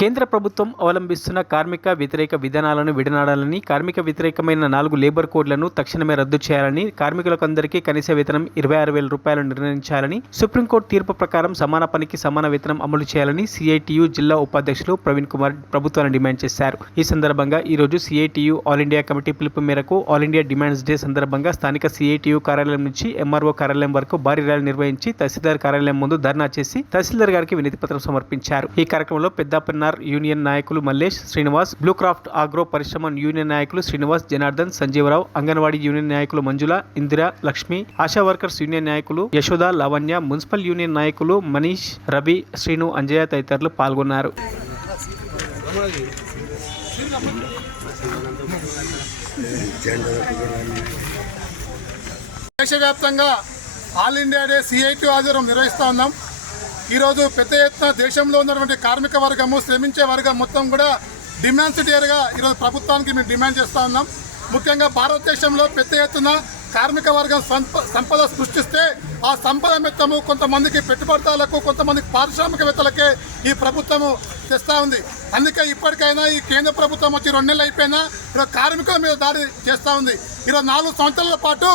కేంద్ర ప్రభుత్వం అవలంబిస్తున్న కార్మిక వ్యతిరేక విధానాలను విడనాడాలని, కార్మిక వ్యతిరేకమైన 4 లేబర్ కోడ్లను తక్షణమే రద్దు చేయాలని, కార్మికులందరికీ కనీస వేతనం 26,000 రూపాయలు నిర్ణయించాలని, సుప్రీంకోర్టు తీర్పు ప్రకారం సమాన పనికి సమాన వేతనం అమలు చేయాలని సిఐటియు జిల్లా ఉపాధ్యక్షులు ప్రవీణ్ కుమార్ ప్రభుత్వాన్ని డిమాండ్ చేశారు. ఈ సందర్భంగా ఈరోజు సిఐటియు ఆల్ ఇండియా కమిటీ పిలుపు మేరకు ఆల్ ఇండియా డిమాండ్స్ డే సందర్భంగా స్థానిక సిఐటియు కార్యాలయం నుంచి ఎంఆర్ఓ కార్యాలయం వరకు భారీ ర్యాలీ నిర్వహించి తహసీల్దార్ కార్యాలయం ముందు ధర్నా చేసి తహసీల్దార్ గారికి వినతి పత్రం సమర్పించారు. ఈ కార్యక్రమంలో పెద్దాపన్నార్ యూనియన్ నాయకులు Mallesh, Srinivas, blue craft agro పరిశ్రమ యూనియన్ నాయకులు శ్రీనివాస్, జనార్దన్, సంజీవరావు, అంగన్వాడీ యూనియన్ నాయకులు మంజుల, ఇందిరా, లక్ష్మి, ఆశా వర్కర్స్ యూనియన్ నాయకులు యశోద, లావణ్య, మున్సిపల్ యూనియన్ నాయకులు మనీష్, రవి, శ్రీను, అంజయ్య తదితరులు పాల్గొన్నారు. దేశవ్యాప్తంగా ఆల్ ఇండియా డే సిఐటి ఆధ్వర్యం నిర్వహిస్తూ ఉన్నాం. ఈరోజు పెద్ద ఎత్తున దేశంలో ఉన్నటువంటి కార్మిక వర్గము, శ్రమించే వర్గం మొత్తం కూడా డిమాండ్స్ డేగా ఈరోజు ప్రభుత్వానికి మేము డిమాండ్ చేస్తూ ఉన్నాం. ముఖ్యంగా భారతదేశంలో పెద్ద ఎత్తున కార్మిక వర్గం సంపద సృష్టిస్తే ఆ సంపద మొత్తము కొంతమందికి పెట్టుబడిదారులకు, కొంతమందికి పారిశ్రామికవేత్తలకే ఈ ప్రభుత్వము తెస్తూ ఉంది. అందుకే ఇప్పటికైనా ఈ కేంద్ర ప్రభుత్వం వచ్చి 2 నెలలు అయిపోయినా ఈరోజు కార్మికుల మీద దాడి చేస్తూ ఉంది. ఈరోజు 4 సంవత్సరాల పాటు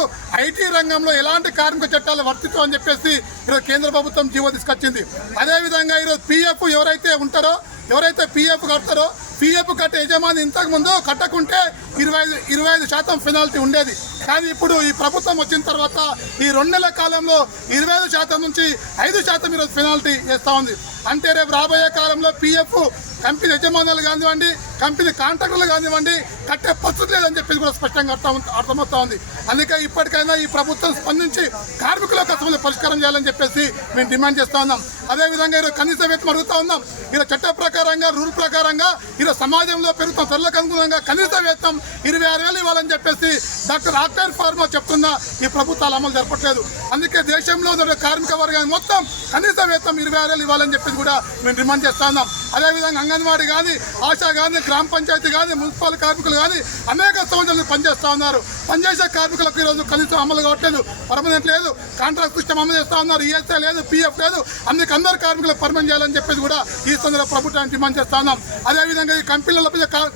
ఐటీ రంగంలో ఎలాంటి కార్మిక చట్టాలు వర్తించవు అని చెప్పేసి ఈరోజు కేంద్ర ప్రభుత్వం జీవో తీసుకొచ్చింది. అదేవిధంగా ఈరోజు పీఎఫ్ ఎవరైతే ఉంటారో, ఎవరైతే పీఎఫ్ కడతారో, పీఎఫ్ కట్టే యజమాని ఇంతకుముందు కట్టకుంటే 25% పెనాల్టీ ఉండేది. కానీ ఇప్పుడు ఈ ప్రభుత్వం వచ్చిన తర్వాత ఈ 2 నెలల కాలంలో 25% నుంచి 5% ఈరోజు పెనాల్టీ వేస్తూ ఉంది. అంటే రేపు రాబోయే కాలంలో పీఎఫ్ కంపెనీ యజమానులు కానివ్వండి, కంపెనీ కాంట్రాక్టర్లు కానివ్వండి కట్టే పరిస్థితి లేదని చెప్పేసి కూడా స్పష్టంగా అర్థమవుతా ఉంది. అందుకే ఇప్పటికైనా ఈ ప్రభుత్వం స్పందించి కార్మికుల కష్టం పరిష్కారం చేయాలని చెప్పేసి మేము డిమాండ్ చేస్తూ ఉన్నాం. అదేవిధంగా ఈరోజు కనీస వేతనం అడుగుతూ ఉన్నాం. ఈరోజు చట్ట ప్రకారంగా, రూల్ ప్రకారంగా ఈరోజు సమాజంలో పెరుగుతున్న ధరలకు అనుగుణంగా కనీస వేతనం 26,000 ఇవ్వాలని చెప్పేసి డాక్టర్ ఆక్టర్ ఫార్మా చెప్తున్నా ఈ ప్రభుత్వాలు అమలు జరపట్లేదు. అందుకే దేశంలో ఉన్న కార్మిక వర్గానికి మొత్తం కనీస వేతనం 26,000 ఇవ్వాలని చెప్పేసి కూడా మేము డిమాండ్ చేస్తూ ఉన్నాం. అదేవిధంగా అంగన్వాడీ కానీ, ఆశా కానీ, గ్రామ పంచాయతీ కానీ, మున్సిపల్ కార్మికులు కానీ అనేక సంవత్సరాలు పనిచేస్తూ ఉన్నారు. పనిచేసే కార్మికులకు ఈరోజు కనీసం అమలు కావట్లేదు, పర్మనెంట్ లేదు, కాంట్రాక్ట్ సిస్టమ్ అమలు చేస్తూ ఉన్నారు, ఈఎస్ఐ లేదు, పీఎఫ్ లేదు. అందుకే అందరు కార్మికులకు పర్మనెంట్ చేయాలని చెప్పేసి కూడా ఈ సందర్భంగా ప్రభుత్వాన్ని డిమాండ్ చేస్తూ ఉన్నాం. అదేవిధంగా ఈ కంపెనీలలో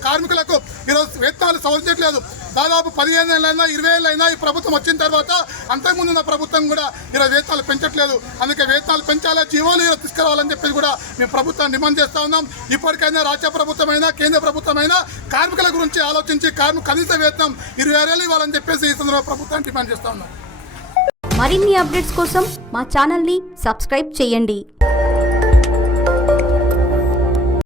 కార్మికులకు ఈరోజు వేతనాలు సవరించట్లేదు. దాదాపు 15 ఏళ్ళైనా 20 ఏళ్ళైనా ఈ ప్రభుత్వం వచ్చిన తర్వాత అంతకుముందు ఉన్న ప్రభుత్వం కూడా ఈరోజు వేతనాలు పెంచట్లేదు. అందుకే వేతనాలు పెంచాలా, జీవోలు ఈరోజు తీసుకురావాలని చెప్పేసి కూడా మేము ప్రభుత్వాన్ని డిమాండ్ చేస్తూ ఉన్నాం. ఇప్పటికైనా రాష్ట్ర ప్రభుత్వమైనా, కేంద్ర ప్రభుత్వమైనా కార్మికుల గురించి ఆలోచించి కనీస వేతనం 26,000 ఇవ్వాలని చెప్పేసి ఈ సందర్భంగా ప్రభుత్వాన్ని డిమాండ్ చేస్తూ ఉన్నాం. మరిన్ని అప్డేట్స్ కోసం మా ఛానల్ని సబ్స్క్రైబ్ చేయండి.